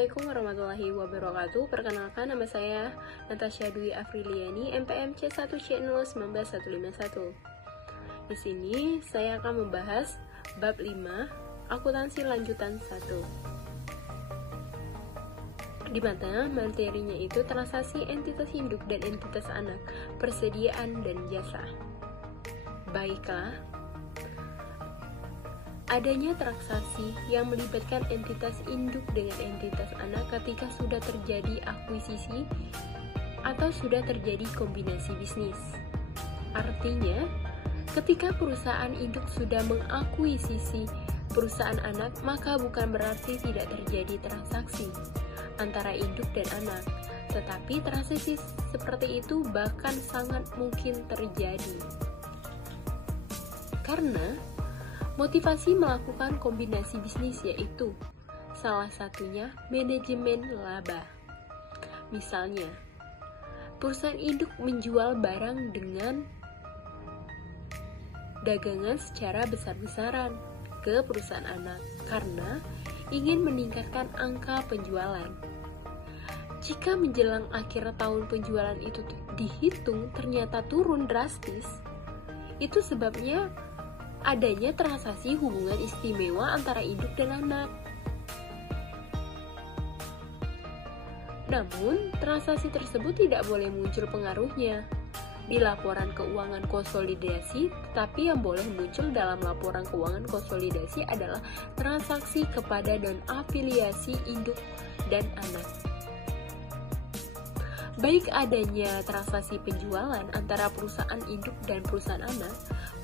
Assalamualaikum warahmatullahi wabarakatuh. Perkenalkan, nama saya Natasha Dwi Afriliani, MPM C1C01951. Di sini saya akan membahas bab 5, akuntansi lanjutan 1. Di mana materinya itu transaksi entitas induk dan entitas anak, persediaan dan jasa. Baiklah, adanya transaksi yang melibatkan entitas induk dengan entitas anak ketika sudah terjadi akuisisi atau sudah terjadi kombinasi bisnis. Artinya, ketika perusahaan induk sudah mengakuisisi perusahaan anak, maka bukan berarti tidak terjadi transaksi antara induk dan anak, tetapi transaksi seperti itu bahkan sangat mungkin terjadi. Karena motivasi melakukan kombinasi bisnis yaitu salah satunya manajemen laba. Misalnya, perusahaan induk menjual barang dengan dagangan secara besar-besaran ke perusahaan anak karena ingin meningkatkan angka penjualan. Jika menjelang akhir tahun penjualan itu dihitung ternyata turun drastis, itu sebabnya adanya transaksi hubungan istimewa antara induk dan anak. Namun, transaksi tersebut tidak boleh muncul pengaruhnya di laporan keuangan konsolidasi, tetapi yang boleh muncul dalam laporan keuangan konsolidasi adalah transaksi kepada dan afiliasi induk dan anak. Baik adanya transaksi penjualan antara perusahaan induk dan perusahaan anak,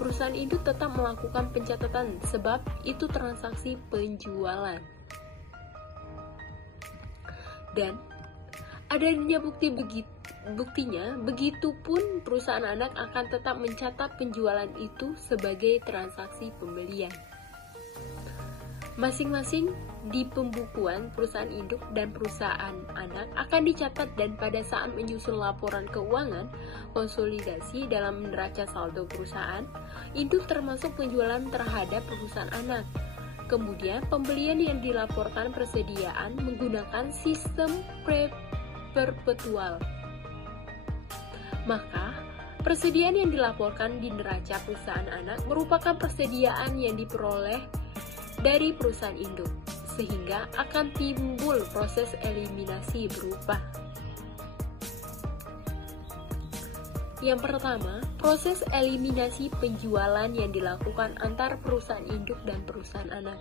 perusahaan induk tetap melakukan pencatatan sebab itu transaksi penjualan. Dan adanya buktinya, begitupun perusahaan anak akan tetap mencatat penjualan itu sebagai transaksi pembelian. Masing-masing di pembukuan perusahaan induk dan perusahaan anak akan dicatat dan pada saat menyusun laporan keuangan konsolidasi dalam neraca saldo perusahaan induk termasuk penjualan terhadap perusahaan anak. Kemudian pembelian yang dilaporkan persediaan menggunakan sistem perpetual. Maka persediaan yang dilaporkan di neraca perusahaan anak merupakan persediaan yang diperoleh dari perusahaan induk, sehingga akan timbul proses eliminasi berupa. Yang pertama, proses eliminasi penjualan yang dilakukan antar perusahaan induk dan perusahaan anak.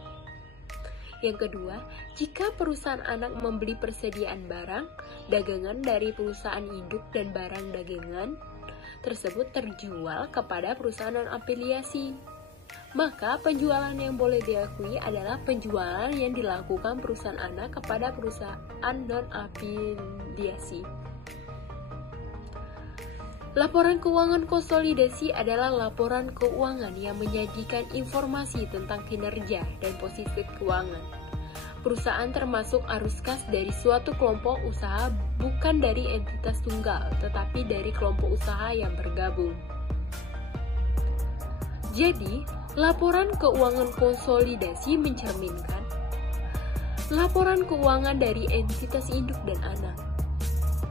Yang kedua, jika perusahaan anak membeli persediaan barang dagangan dari perusahaan induk dan barang dagangan tersebut terjual kepada perusahaan non-afiliasi, maka penjualan yang boleh diakui adalah penjualan yang dilakukan perusahaan anak kepada perusahaan non-afiliasi. Laporan keuangan konsolidasi adalah laporan keuangan yang menyajikan informasi tentang kinerja dan posisi keuangan perusahaan termasuk arus kas dari suatu kelompok usaha, bukan dari entitas tunggal, tetapi dari kelompok usaha yang bergabung. Jadi, laporan keuangan konsolidasi mencerminkan laporan keuangan dari entitas induk dan anak.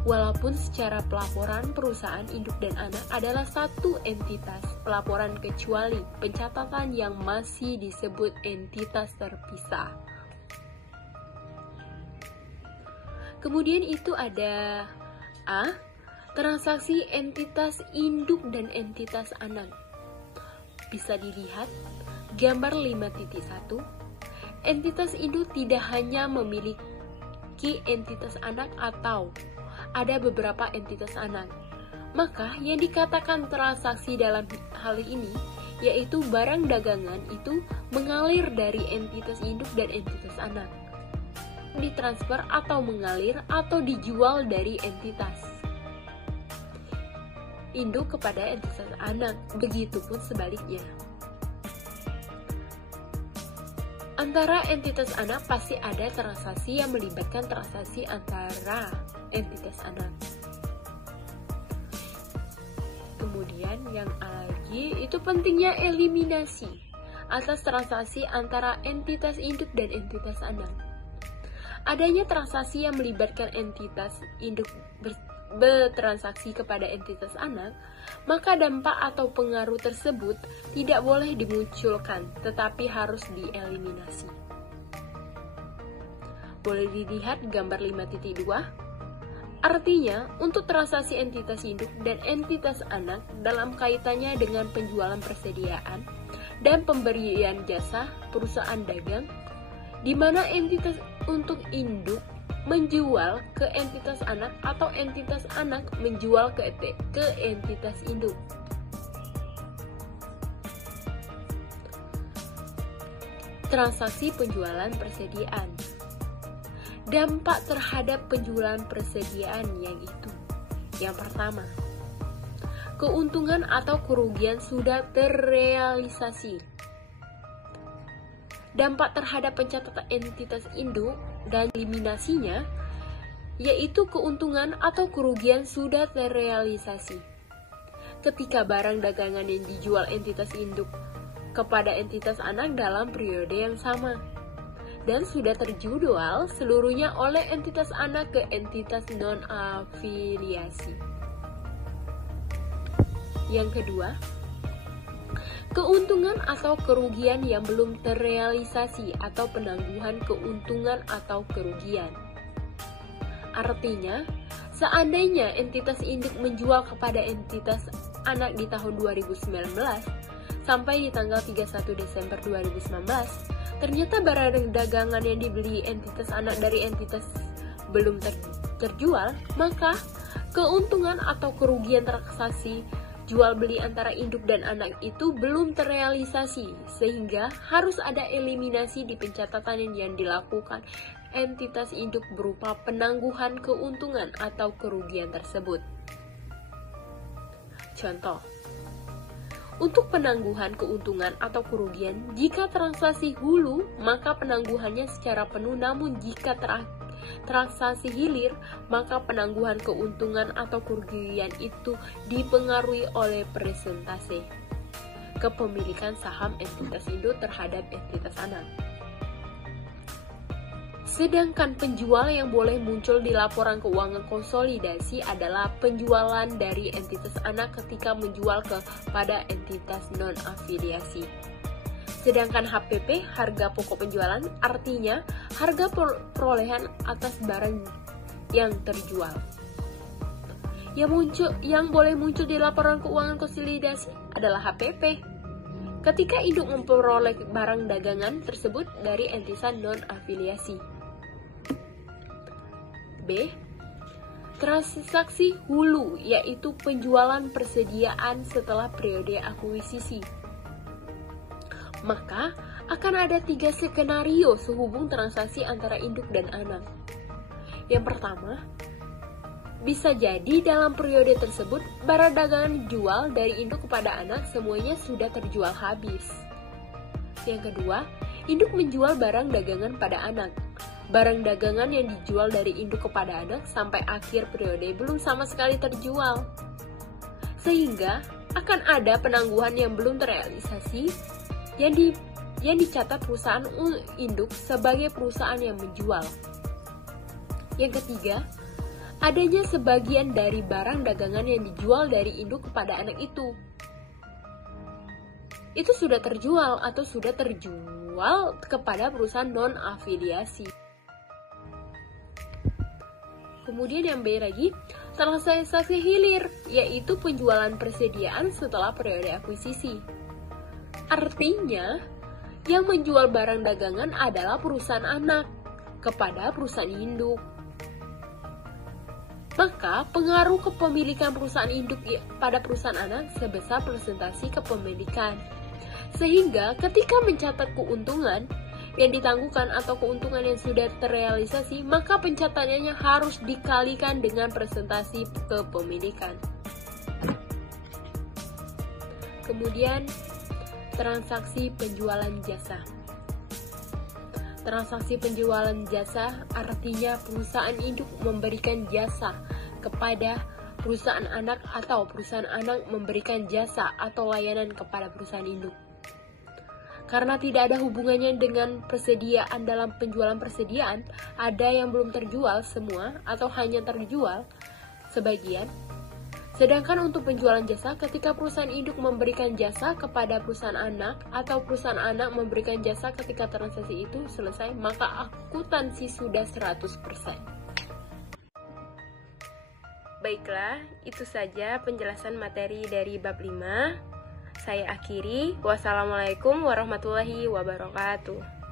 Walaupun secara pelaporan perusahaan induk dan anak adalah satu entitas pelaporan kecuali pencatatan yang masih disebut entitas terpisah. Kemudian itu ada A. Transaksi entitas induk dan entitas anak. Bisa dilihat gambar 5.1. Entitas induk tidak hanya memiliki entitas anak atau ada beberapa entitas anak. Maka yang dikatakan transaksi dalam hal ini yaitu barang dagangan itu mengalir dari entitas induk dan entitas anak, ditransfer atau mengalir atau dijual dari entitas induk kepada entitas anak, begitupun sebaliknya. Antara entitas anak pasti ada transaksi yang melibatkan transaksi antara entitas anak. Kemudian yang A lagi itu pentingnya eliminasi atas transaksi antara entitas induk dan entitas anak. adanya transaksi yang melibatkan entitas induk bertransaksi kepada entitas anak, maka dampak atau pengaruh tersebut tidak boleh dimunculkan, tetapi harus dieliminasi. Boleh dilihat gambar 5.2. Artinya, untuk transaksi entitas induk dan entitas anak dalam kaitannya dengan penjualan persediaan dan pemberian jasa perusahaan dagang, di mana entitas untuk induk menjual ke entitas anak atau entitas anak menjual ke entitas induk. Transaksi penjualan persediaan. Dampak terhadap penjualan persediaan yang itu. Yang pertama, keuntungan atau kerugian sudah terrealisasi. Dampak terhadap pencatatan entitas induk dan eliminasinya, yaitu keuntungan atau kerugian sudah terrealisasi. Ketika barang dagangan yang dijual entitas induk kepada entitas anak dalam periode yang sama, dan sudah terjual seluruhnya oleh entitas anak ke entitas non-afiliasi. Yang kedua, keuntungan atau kerugian yang belum terrealisasi atau penangguhan keuntungan atau kerugian. Artinya, seandainya entitas induk menjual kepada entitas anak di tahun 2019 sampai di tanggal 31 Desember 2019, ternyata barang dagangan yang dibeli entitas anak dari entitas belum terjual, maka keuntungan atau kerugian transaksi jual beli antara induk dan anak itu belum terrealisasi, sehingga harus ada eliminasi di pencatatan yang dilakukan entitas induk berupa penangguhan keuntungan atau kerugian tersebut. Contoh, untuk penangguhan keuntungan atau kerugian, jika transaksi hulu, maka penangguhannya secara penuh, namun jika transaksi hilir, maka penangguhan keuntungan atau kerugian itu dipengaruhi oleh persentase kepemilikan saham entitas induk terhadap entitas anak. Sedangkan penjual yang boleh muncul di laporan keuangan konsolidasi adalah penjualan dari entitas anak ketika menjual kepada entitas non-afiliasi. Sedangkan HPP, harga pokok penjualan, artinya harga perolehan atas barang yang terjual. Yang boleh muncul di laporan keuangan konsolidasi adalah HPP. Ketika induk memperoleh barang dagangan tersebut dari entitas non-afiliasi. B. Transaksi hulu, yaitu penjualan persediaan setelah periode akuisisi. Maka akan ada 3 skenario sehubung transaksi antara induk dan anak. Yang pertama, bisa jadi dalam periode tersebut barang dagangan dijual dari induk kepada anak semuanya sudah terjual habis. Yang kedua, induk menjual barang dagangan pada anak. Barang dagangan yang dijual dari induk kepada anak sampai akhir periode belum sama sekali terjual. Sehingga akan ada penangguhan yang belum terrealisasi yang dicatat perusahaan induk sebagai perusahaan yang menjual. Yang ketiga, adanya sebagian dari barang dagangan yang dijual dari induk kepada anak itu sudah terjual atau sudah terjual kepada perusahaan non-afiliasi. Kemudian yang B lagi, transaksi hilir, yaitu penjualan persediaan setelah periode akuisisi. Artinya, yang menjual barang dagangan adalah perusahaan anak kepada perusahaan induk. Maka, pengaruh kepemilikan perusahaan induk pada perusahaan anak sebesar persentase kepemilikan. Sehingga, ketika mencatat keuntungan yang ditangguhkan atau keuntungan yang sudah terrealisasi, maka pencatatannya harus dikalikan dengan persentase kepemilikan. Kemudian, transaksi penjualan jasa. Transaksi penjualan jasa artinya perusahaan induk memberikan jasa kepada perusahaan anak atau perusahaan anak memberikan jasa atau layanan kepada perusahaan induk. Karena tidak ada hubungannya dengan persediaan dalam penjualan persediaan, ada yang belum terjual semua atau hanya terjual sebagian. Sedangkan untuk penjualan jasa, ketika perusahaan induk memberikan jasa kepada perusahaan anak atau perusahaan anak memberikan jasa ketika transaksi itu selesai, maka akuntansi sudah 100%. Baiklah, itu saja penjelasan materi dari bab 5. Saya akhiri. Wassalamualaikum warahmatullahi wabarakatuh.